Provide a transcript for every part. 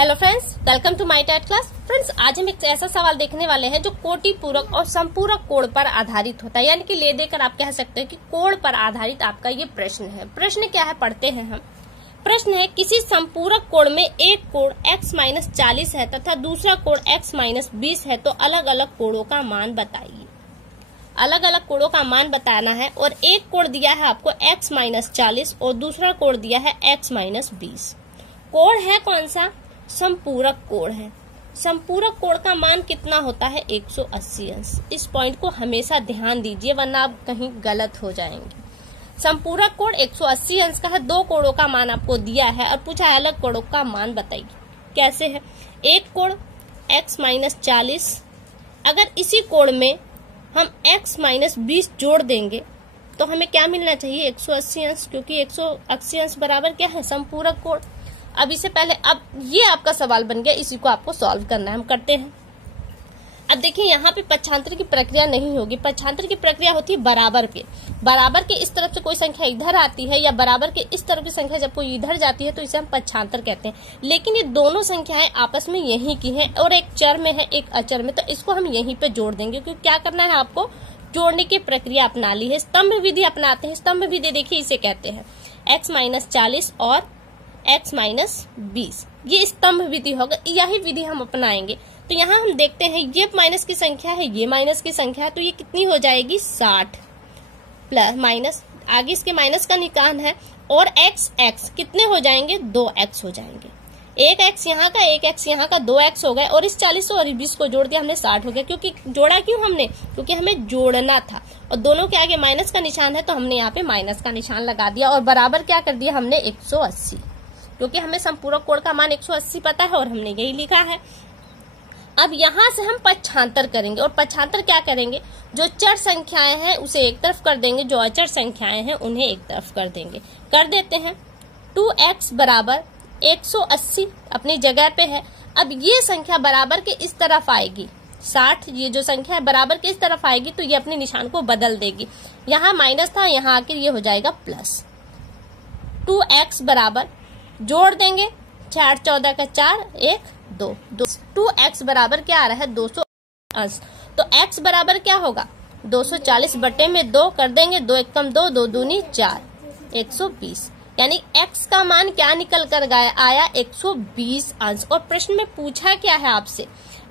Hello friends, welcome to my TET class. Friends, आज हम एक ऐसा सवाल देखने वाले हैं जो कोटि पूरक और संपूरक कोण पर आधारित होता है, यानी कि ले देकर आप कह सकते हैं कि कोण पर आधारित आपका ये प्रश्न है। प्रश्न क्या है, पढ़ते हैं हम। प्रश्न है, किसी संपूरक कोण में एक कोण x-40 है तथा दूसरा कोण x-20 है, तो अलग अलग कोणों का मान बताइए। अलग अलग कोणों का मान बताना है और एक कोण दिया है आपको x-40 और दूसरा कोण दिया है x-20। कोण है कौन सा? संपूरक कोण है। संपूरक कोण का मान कितना होता है? 180 अंश। इस पॉइंट को हमेशा ध्यान दीजिए वरना आप कहीं गलत हो जाएंगे। संपूरक कोण 180 अंश का है। दो कोणों का मान आपको दिया है और पूछा है अलग कोणों का मान बताइए। कैसे है? एक कोण x-40, अगर इसी कोण में हम x-20 जोड़ देंगे तो हमें क्या मिलना चाहिए? 180 अंश, क्योंकि 180 अंश बराबर क्या है? संपूरक कोण। अब इससे पहले अब ये आपका सवाल बन गया, इसी को आपको सॉल्व करना है। हम करते हैं। अब देखिए, यहाँ पे पक्षांतर की प्रक्रिया नहीं होगी। पक्षांतर की प्रक्रिया होती है बराबर पे। बराबर के इस तरफ से कोई संख्या इधर आती है या बराबर के इस तरफ की संख्या जब कोई इधर जाती है तो इसे हम पक्षांतर कहते हैं। लेकिन ये दोनों संख्याएं आपस में यहीं की हैं और एक चर में है एक अचर में, तो इसको हम यहीं पे जोड़ देंगे। क्योंकि क्या करना है आपको? जोड़ने की प्रक्रिया अपना ली है। स्तंभ विधि अपनाते हैं। स्तंभ विधि देखिए इसे कहते हैं। x-40 और x-20, ये स्तंभ विधि होगा। यही विधि हम अपनाएंगे। तो यहाँ हम देखते हैं ये माइनस की संख्या है, ये माइनस की संख्या है, तो ये कितनी हो जाएगी? 60 प्लस माइनस, आगे इसके माइनस का निकाल है और x कितने हो जाएंगे? 2x हो जाएंगे। एक x यहाँ का, एक x यहाँ का, 2x हो गए और इस 40 और 20 को जोड़ दिया हमने, 60 हो गया। क्योंकि जोड़ा क्यों हमने? क्योंकि हमें जोड़ना था और दोनों के आगे माइनस का निशान है तो हमने यहाँ पे माइनस का निशान लगा दिया और बराबर क्या कर दिया हमने? 180, क्योंकि हमें संपूरक कोण का मान 180 पता है और हमने यही लिखा है। अब यहां से हम पक्षांतर करेंगे और पक्षांतर क्या करेंगे? जो चर संख्याएं हैं उसे एक तरफ कर देंगे, जो अचर संख्याएं हैं उन्हें एक तरफ कर देंगे। कर देते हैं। 2x बराबर 180 अपनी जगह पे है। अब ये संख्या बराबर के इस तरफ आएगी, 60, ये जो संख्या है बराबर के इस तरफ आएगी तो ये अपने निशान को बदल देगी। यहाँ माइनस था, यहाँ आकर ये हो जाएगा प्लस। 2x बराबर, जोड़ देंगे, 4 14 का 4, 1 2 2। 2x बराबर क्या आ रहा है? 200 अंश। तो x बराबर क्या होगा? 240 बटे में 2 कर देंगे, 2 1 कम 2, 2 दूनी 4, 120। यानी x का मान क्या निकल कर आया? 120 अंश। और प्रश्न में पूछा क्या है आपसे?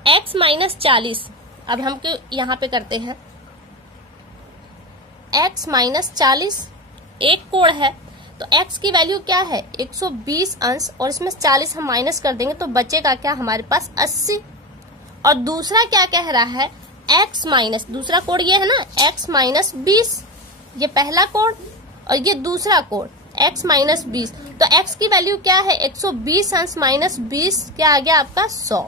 x-40। अब हम यहाँ पे करते हैं। x-40 एक कोण है तो x की वैल्यू क्या है? 120 अंश और इसमें 40 हम माइनस कर देंगे तो बचेगा क्या हमारे पास? 80। और दूसरा क्या कह रहा है? x- दूसरा कोण ये है ना, x-20, ये पहला कोण और ये दूसरा कोण x-20। तो x की वैल्यू क्या है? 120 अंश माइनस 20 क्या आ गया आपका? 100।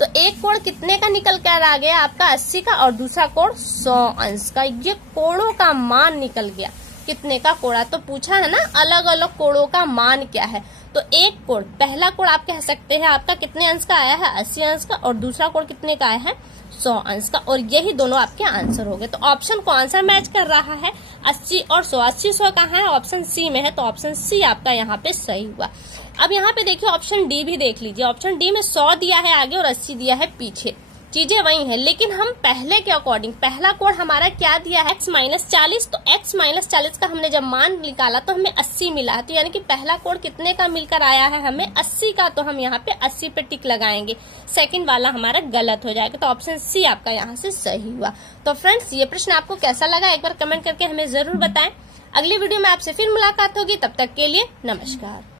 तो एक कोण कितने का निकल कर आ गया आपका? 80 का और दूसरा कोण 100 अंश का। ये कोणों का मान निकल गया। कितने का कोण? तो पूछा है ना अलग अलग कोणों का मान क्या है। तो एक कोण, पहला कोण आप कह सकते हैं आपका कितने अंश का आया है? 80 अंश का। और दूसरा कोण कितने का आया है? 100 अंश का। और यही दोनों आपके आंसर हो गए। तो ऑप्शन को आंसर मैच कर रहा है 80 और 100। 80 100 कहाँ है? ऑप्शन सी में है, तो ऑप्शन सी आपका यहाँ पे सही हुआ। अब यहाँ पे देखिए ऑप्शन डी भी देख लीजिए। ऑप्शन डी में 100 दिया है आगे और 80 दिया है पीछे। चीजें वही है, लेकिन हम पहले के अकॉर्डिंग, पहला कोण हमारा क्या दिया है? x-40। तो x-40 का हमने जब मान निकाला तो हमें 80 मिला है। तो यानी कि पहला कोण कितने का मिलकर आया है? हमें 80 का। तो हम यहाँ पे 80 पे टिक लगाएंगे। सेकंड वाला हमारा गलत हो जाएगा। तो ऑप्शन सी आपका यहाँ से सही हुआ। तो फ्रेंड्स, ये प्रश्न आपको कैसा लगा एक बार कमेंट करके हमें जरूर बताएं। अगली वीडियो में आपसे फिर मुलाकात होगी। तब तक के लिए नमस्कार।